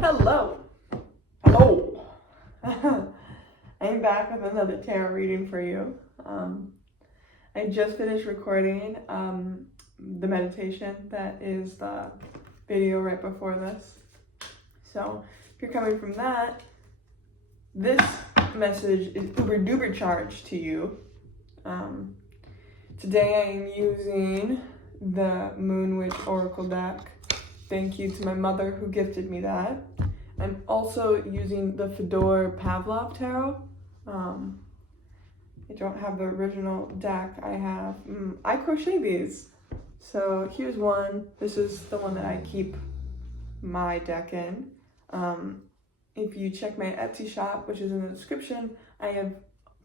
Hello. Hello. I'm back with another tarot reading for you. I just finished recording the meditation that is the video right before this. So if you're coming from that, this message is uber duper charged to you. Today I am using the Moon Witch Oracle deck. Thank you to my mother who gifted me that. I'm also using the Fedor Pavlov Tarot. I don't have the original deck. I crochet these. So here's one. This is the one that I keep my deck in. If you check my Etsy shop, which is in the description, I have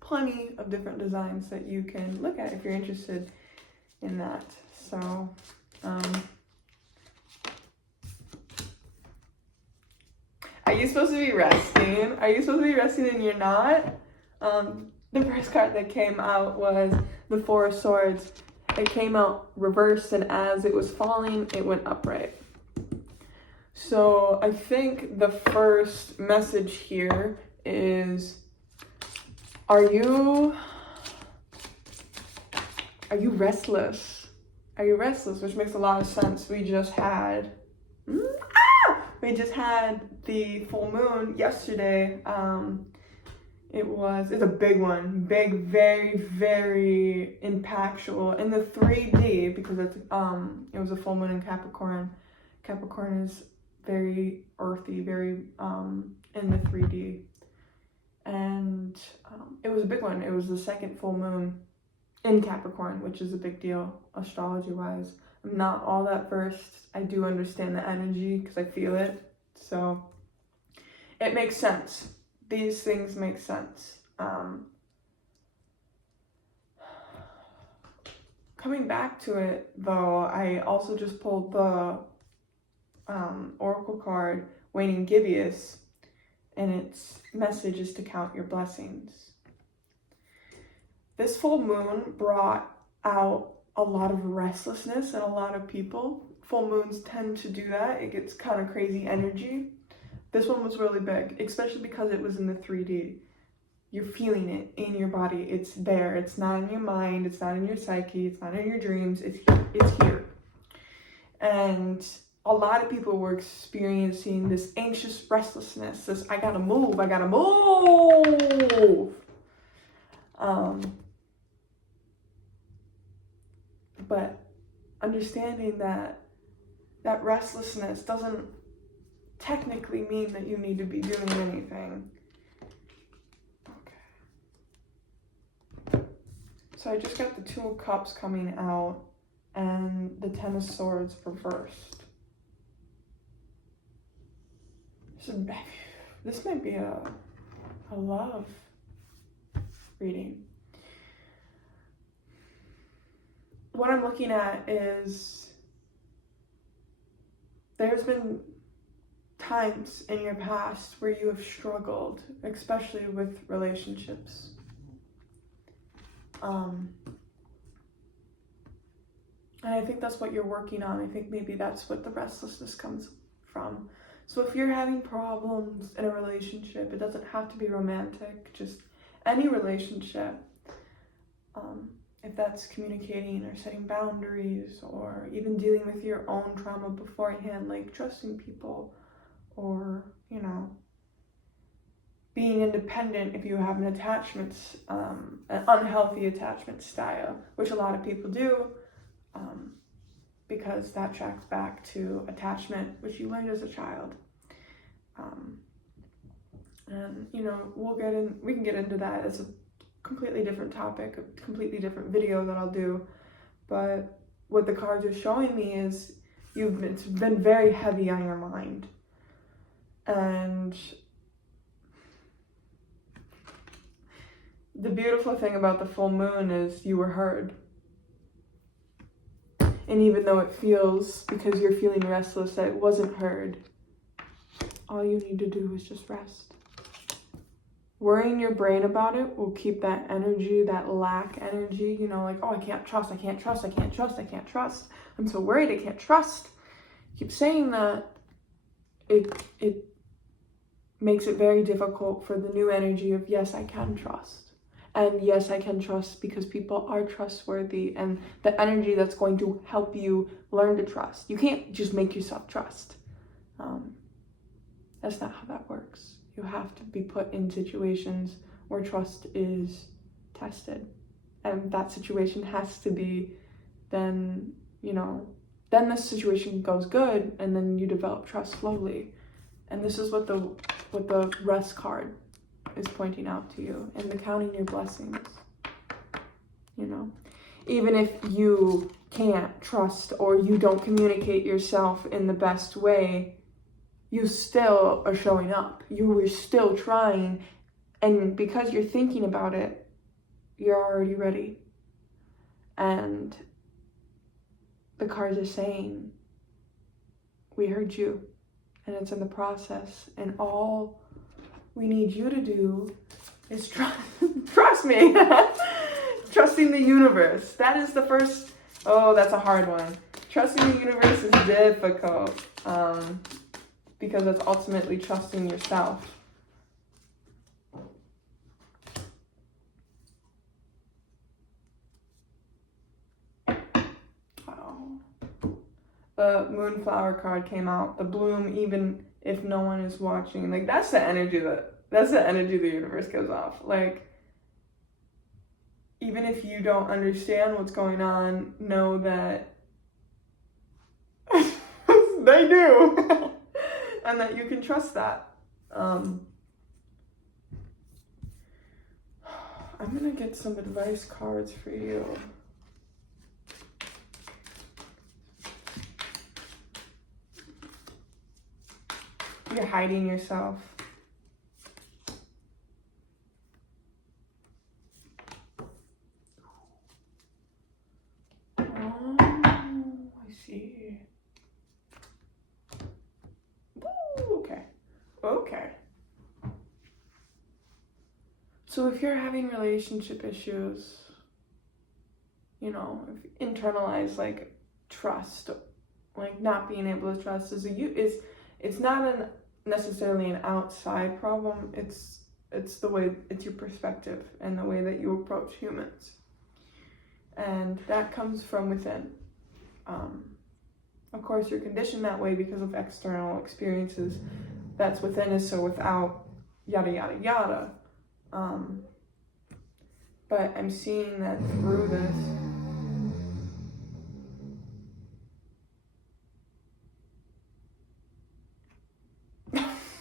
plenty of different designs that you can look at if you're interested in that. So, are you supposed to be resting? Are you supposed to be resting and you're not? The first card that came out was the Four of Swords. It came out reversed, and as it was falling, it went upright. So I think the first message here is, are you restless? Are you restless? Which makes a lot of sense. We just had the full moon yesterday. It's a big one, very, very impactful in the 3D because it was a full moon in Capricorn. Capricorn is very earthy, very in the 3D, and it was a big one. It was the second full moon in Capricorn, which is a big deal astrology wise. I'm not all that versed. I do understand the energy because I feel it, so it makes sense. These things make sense. Coming back to it though, I also just pulled the oracle card Waning Gibeus, and its message is to count your blessings. This full moon brought out a lot of restlessness in a lot of people. Full moons tend to do that. It gets kind of crazy energy. This one was really big, especially because it was in the 3D. You're feeling it in your body. It's there. It's not in your mind. It's not in your psyche. It's not in your dreams. It's here. It's here. And a lot of people were experiencing this anxious restlessness. This, I gotta move. But understanding that restlessness doesn't technically mean that you need to be doing anything. Okay. So I just got the Two of Cups coming out and the Ten of Swords reversed. So this might be a love reading. What I'm looking at is there's been times in your past where you have struggled, especially with relationships. And I think that's what you're working on. I think maybe that's what the restlessness comes from. So if you're having problems in a relationship, it doesn't have to be romantic, just any relationship. If that's communicating or setting boundaries or even dealing with your own trauma beforehand, like trusting people or, being independent if you have an attachment, an unhealthy attachment style, which a lot of people do, because that tracks back to attachment, which you learned as a child. And, we can get into that as a completely different topic, a completely different video that I'll do. But what the cards are showing me is it's been very heavy on your mind. And the beautiful thing about the full moon is you were heard. And even though it feels, because you're feeling restless, that it wasn't heard, all you need to do is just rest. Worrying your brain about it will keep that energy, that lack energy, like, oh, I can't trust. I'm so worried, I can't trust. Keep saying that, it makes it very difficult for the new energy of, yes, I can trust. And yes, I can trust because people are trustworthy, and the energy that's going to help you learn to trust. You can't just make yourself trust. That's not how that works. You have to be put in situations where trust is tested. And that situation has to be then, then the situation goes good, and then you develop trust slowly. And this is what the rest card is pointing out to you, and the counting your blessings. Even if you can't trust or you don't communicate yourself in the best way, you still are showing up. You are still trying, and because you're thinking about it, you're already ready. And the cards are saying, we heard you, and it's in the process, and all we need you to do is trust me. Trusting the universe. That is the first. Oh, that's a hard one. Trusting the universe is difficult, because it's ultimately trusting yourself. The Moonflower card came out. The bloom, even if no one is watching. Like, that's the energy the universe gives off. Like, even if you don't understand what's going on, know that they do. And that you can trust that. I'm gonna get some advice cards for you. You're hiding yourself. Oh, I see. Ooh, okay. So if you're having relationship issues, if internalize like trust, like not being able to trust it's not necessarily an outside problem. It's your perspective and the way that you approach humans, and that comes from within. Of course, you're conditioned that way because of external experiences. That's within is so without, yada yada yada. But I'm seeing that through this.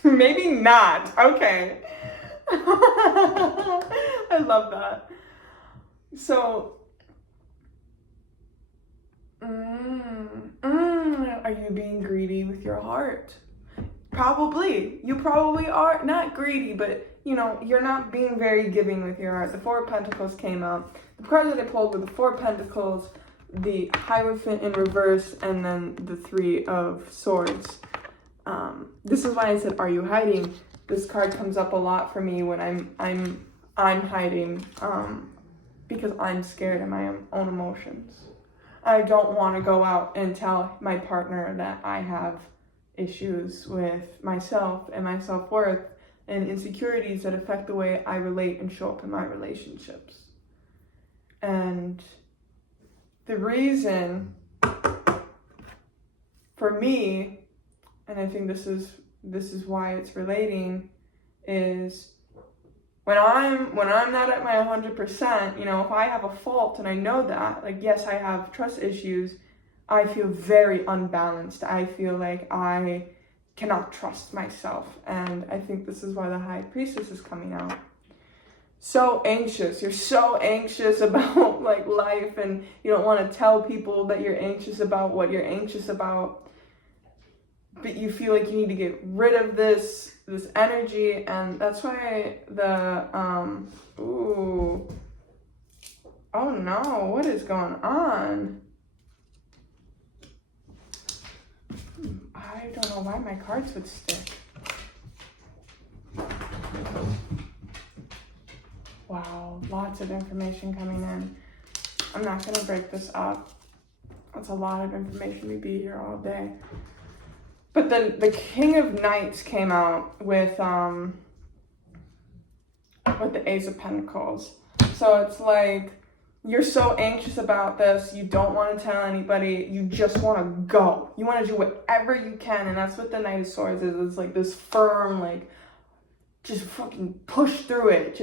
Maybe not. Okay. I love that. So, are you being greedy with your heart? Probably. You probably are not greedy, but you're not being very giving with your heart. The Four of Pentacles came out. The cards that I pulled were the Four of Pentacles, the Hierophant in reverse, and then the Three of Swords. This is why I said, are you hiding? This card comes up a lot for me when I'm hiding, because I'm scared of my own emotions. I don't want to go out and tell my partner that I have issues with myself and my self-worth and insecurities that affect the way I relate and show up in my relationships. And the reason for me, and I think this is why it's relating, is when I'm not at my 100%, if I have a fault and I know that, like, yes, I have trust issues, I feel very unbalanced. I feel like I cannot trust myself. And I think this is why the High Priestess is coming out. So anxious. You're so anxious about like life, and you don't want to tell people that you're anxious about what you're anxious about. But you feel like you need to get rid of this energy, and that's why the oh no, what is going on? I don't know why my cards would stick. Wow, lots of information coming in. I'm not gonna break this up. That's a lot of information. We'd be here all day. But then the King of Knights came out with the Ace of Pentacles. So it's like, you're so anxious about this, you don't want to tell anybody, you just want to go. You want to do whatever you can, and that's what the Knight of Swords is. It's like this firm, like, just fucking push through it,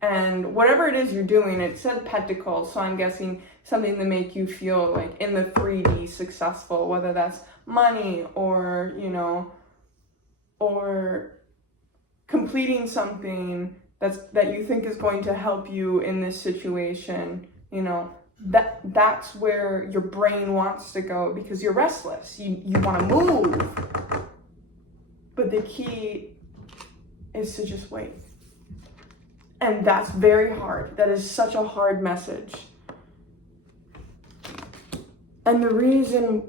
and whatever it is you're doing, it said Pentacles, so I'm guessing something to make you feel like in the 3D successful, whether that's money or, you know, or completing something that you think is going to help you in this situation. You know, that's where your brain wants to go, because you're restless. You want to move. But the key is to just wait. And that's very hard. That is such a hard message. And the reason,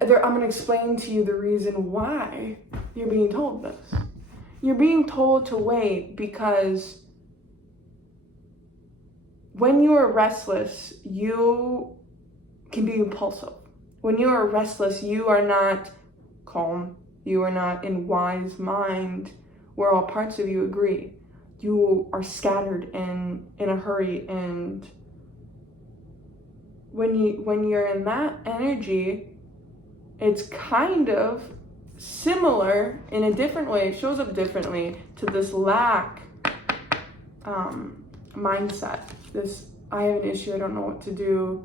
I'm going to explain to you the reason why you're being told this. You're being told to wait because when you are restless, you can be impulsive. When you are restless, you are not calm. You are not in wise mind where all parts of you agree. You are scattered and in a hurry, and when you're in that energy, it's kind of similar in a different way. It shows up differently to this lack mindset. This, I have an issue, I don't know what to do.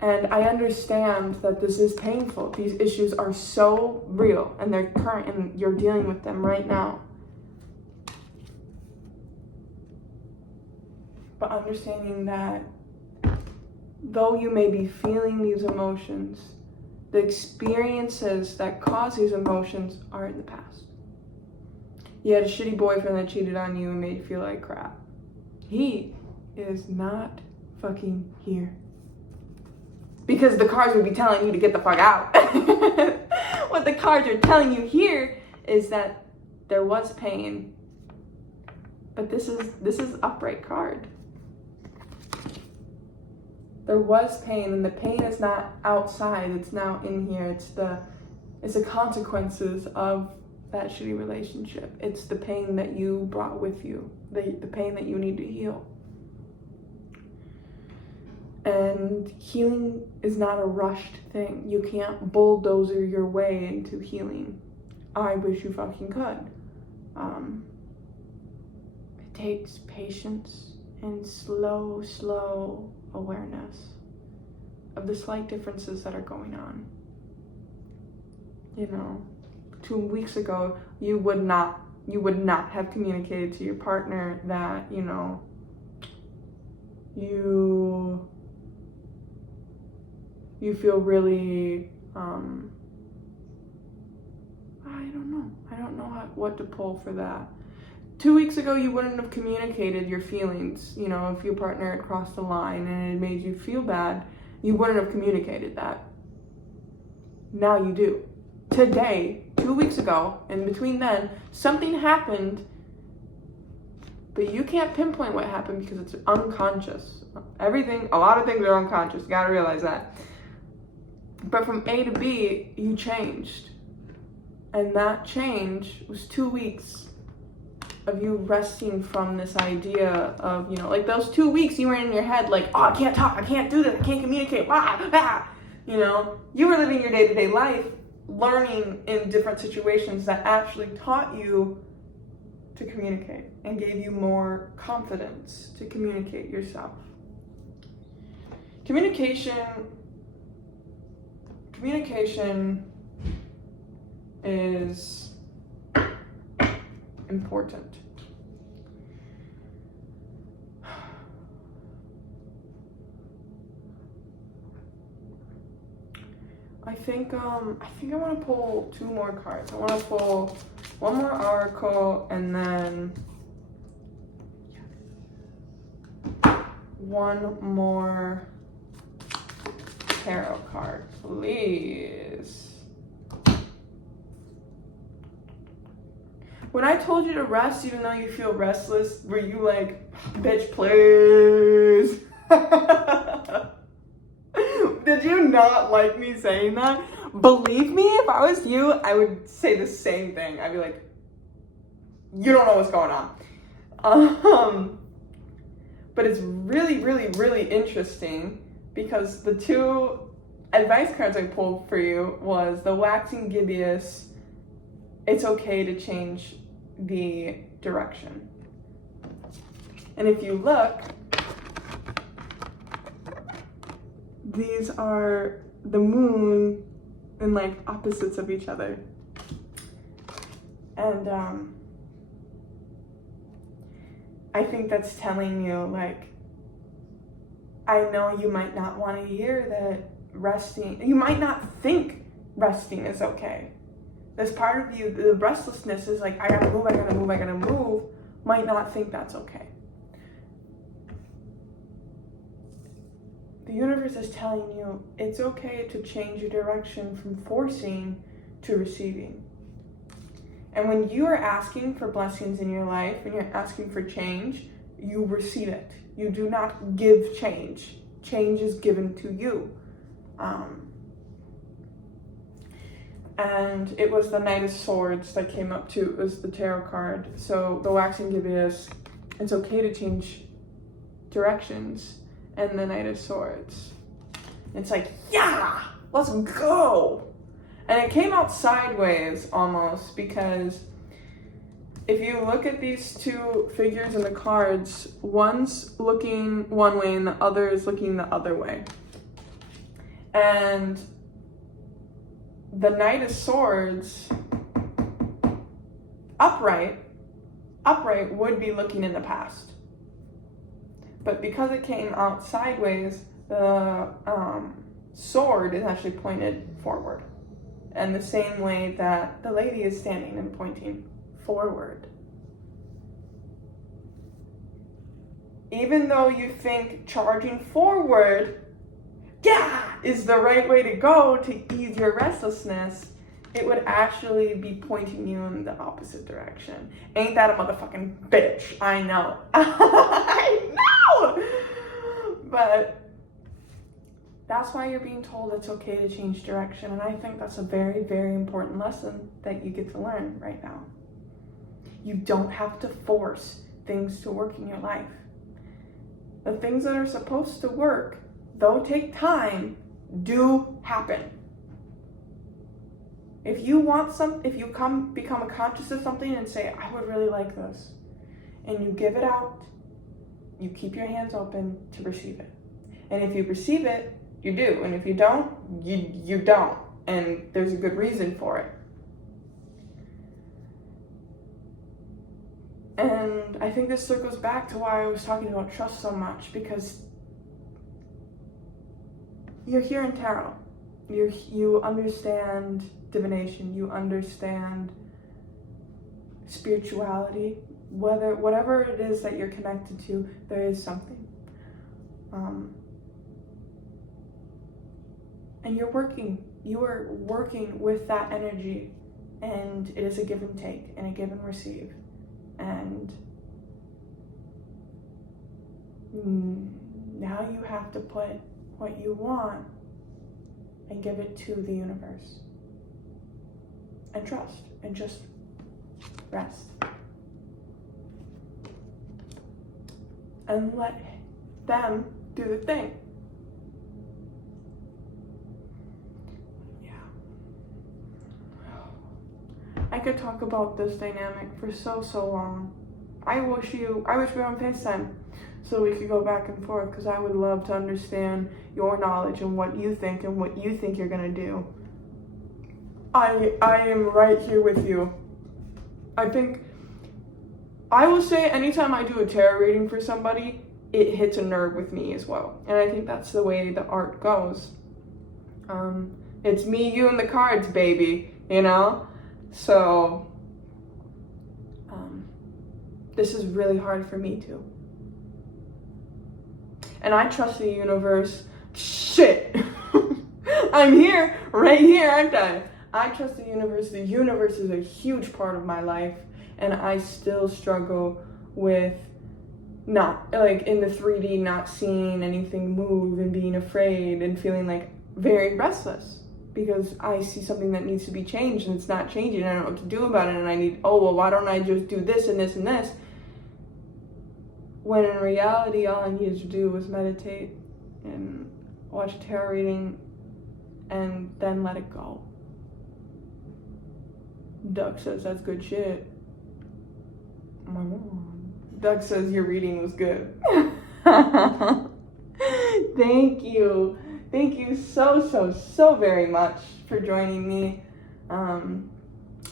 And I understand that this is painful. These issues are so real and they're current and you're dealing with them right now. But understanding that though you may be feeling these emotions, the experiences that cause these emotions are in the past. You had a shitty boyfriend that cheated on you and made you feel like crap. He is not fucking here. Because the cards would be telling you to get the fuck out. What the cards are telling you here is that there was pain. But this is upright card. There was pain, and the pain is not outside, it's now in here. It's the consequences of that shitty relationship. It's the pain that you brought with you, the pain that you need to heal. And healing is not a rushed thing. You can't bulldozer your way into healing. I wish you fucking could. It takes patience and slow awareness of the slight differences that are going on. You know, 2 weeks ago, you would not have communicated to your partner that, you know, you feel really, I don't know what to pull for that. 2 weeks ago, you wouldn't have communicated your feelings. You know, if your partner had crossed the line and it made you feel bad, you wouldn't have communicated that. Now you do. Today, 2 weeks ago, and between then, something happened, but you can't pinpoint what happened because it's unconscious. A lot of things are unconscious. You gotta realize that. But from A to B, you changed. And that change was 2 weeks of you resting from this idea of, you know, like those 2 weeks you were in your head like, oh, I can't talk, I can't do this, I can't communicate, you know, you were living your day-to-day life, learning in different situations that actually taught you to communicate and gave you more confidence to communicate yourself. Communication is important. I think I want to pull 2 more cards. I want to pull one more oracle and then one more tarot card, please. When I told you to rest, even though you feel restless, were you like, bitch, please? Did you not like me saying that? Believe me, if I was you, I would say the same thing. I'd be like, you don't know what's going on. But it's really, really, really interesting because the two advice cards I pulled for you was the waxing gibbous, it's okay to change the direction. And if you look, these are the moon and like opposites of each other. And I think that's telling you, like, I know you might not want to hear that resting, you might not think resting is okay. This part of you, the restlessness is like, I gotta move, might not think that's okay. The universe is telling you it's okay to change your direction from forcing to receiving. And when you are asking for blessings in your life, when you're asking for change, you receive it. You do not give change. Change is given to you. And it was the Knight of Swords that came up too. It was the tarot card. So the waxing gibbous, it's okay to change directions. And the Knight of Swords, it's like, yeah, let's go. And it came out sideways almost, because if you look at these two figures in the cards, one's looking one way and the other is looking the other way. And the Knight of Swords, upright would be looking in the past. But because it came out sideways, the sword is actually pointed forward. And the same way that the lady is standing and pointing forward. Even though you think charging forward, is the right way to go to ease your restlessness, it would actually be pointing you in the opposite direction. Ain't that a motherfucking bitch? I know. I know! But that's why you're being told it's okay to change direction. And I think that's a very, very important lesson that you get to learn right now. You don't have to force things to work in your life. The things that are supposed to work, though take time, do happen. If you want if you become conscious of something and say, I would really like this, and you give it out, you keep your hands open to receive it. And if you receive it, you do. And if you don't, you don't. And there's a good reason for it. And I think this circles back to why I was talking about trust so much, because you're here in tarot. You understand divination, you understand spirituality, whatever it is that you're connected to, there is something. And you are working with that energy, and it is a give and take and a give and receive. And now you have to put what you want and give it to the universe. And trust, and just rest. And let them do the thing. Yeah. I could talk about this dynamic for so long. I wish we were on FaceTime so we could go back and forth, because I would love to understand your knowledge and what you think you're gonna do. I am right here with you. I will say anytime I do a tarot reading for somebody, it hits a nerve with me as well. And I think that's the way the art goes. It's me, you, and the cards, baby, you know? So, this is really hard for me too. And I trust the universe. Shit! I'm here, right here, aren't I? I trust the universe. The universe is a huge part of my life, and I still struggle with not, like, in the 3D, not seeing anything move and being afraid and feeling like very restless. because I see something that needs to be changed and it's not changing. I don't know what to do about it, and I need, oh, well, why don't I just do this and this and this? When in reality, all I needed to do was meditate and watch a tarot reading and then let it go. Doug says that's good shit. My mom. Doug says your reading was good. Thank you. Thank you so very much for joining me. I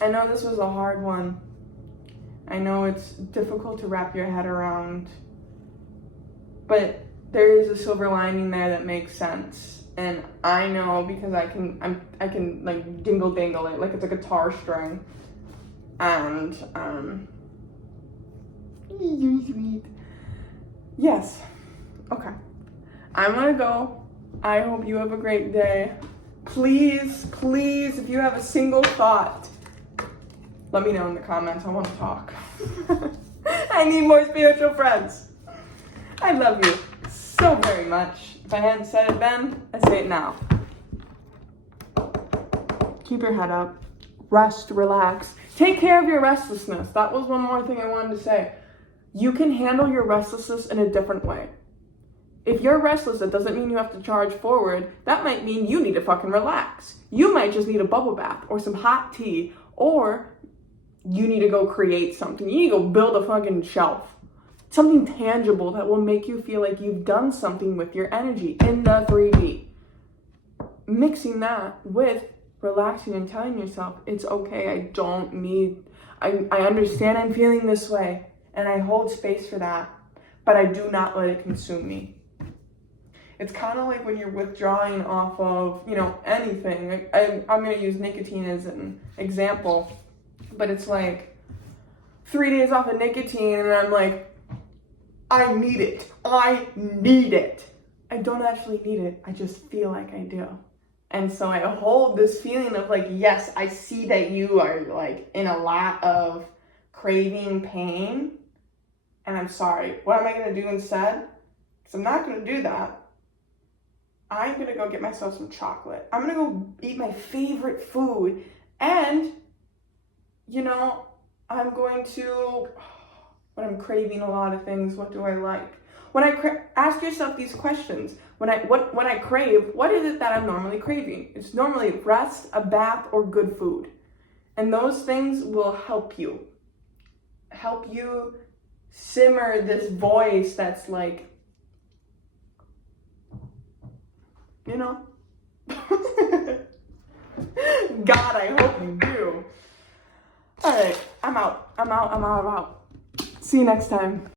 know this was a hard one. I know it's difficult to wrap your head around, but there is a silver lining there that makes sense. And I know because I can like dingle dangle it like it's a guitar string. And you're sweet. Yes. Okay. I'm gonna go. I hope you have a great day. Please, if you have a single thought, let me know in the comments. I want to talk. I need more spiritual friends. I love you so very much. If I hadn't said it then, I say it now. Keep your head up. Rest, relax. Take care of your restlessness. That was one more thing I wanted to say. You can handle your restlessness in a different way. If you're restless, that doesn't mean you have to charge forward. That might mean you need to fucking relax. You might just need a bubble bath or some hot tea, or you need to go create something. You need to go build a fucking shelf. Something tangible that will make you feel like you've done something with your energy in the 3D. Mixing that with relaxing and telling yourself, it's okay, I understand I'm feeling this way, and I hold space for that, but I do not let it consume me. It's kind of like when you're withdrawing off of, anything. I'm going to use nicotine as an example, but it's like 3 days off of nicotine and I'm like, I need it. I don't actually need it. I just feel like I do. And so I hold this feeling of like, yes, I see that you are like in a lot of craving pain, and I'm sorry. What am I going to do instead? Because I'm not going to do that. I'm going to go get myself some chocolate. I'm going to go eat my favorite food. And, I'm going to, when I'm craving a lot of things, what do I like? When ask yourself these questions. When I crave, what is it that I'm normally craving? It's normally rest, a bath, or good food. And those things will help you simmer this voice that's like, God, I hope you do. All right, I'm out. See you next time.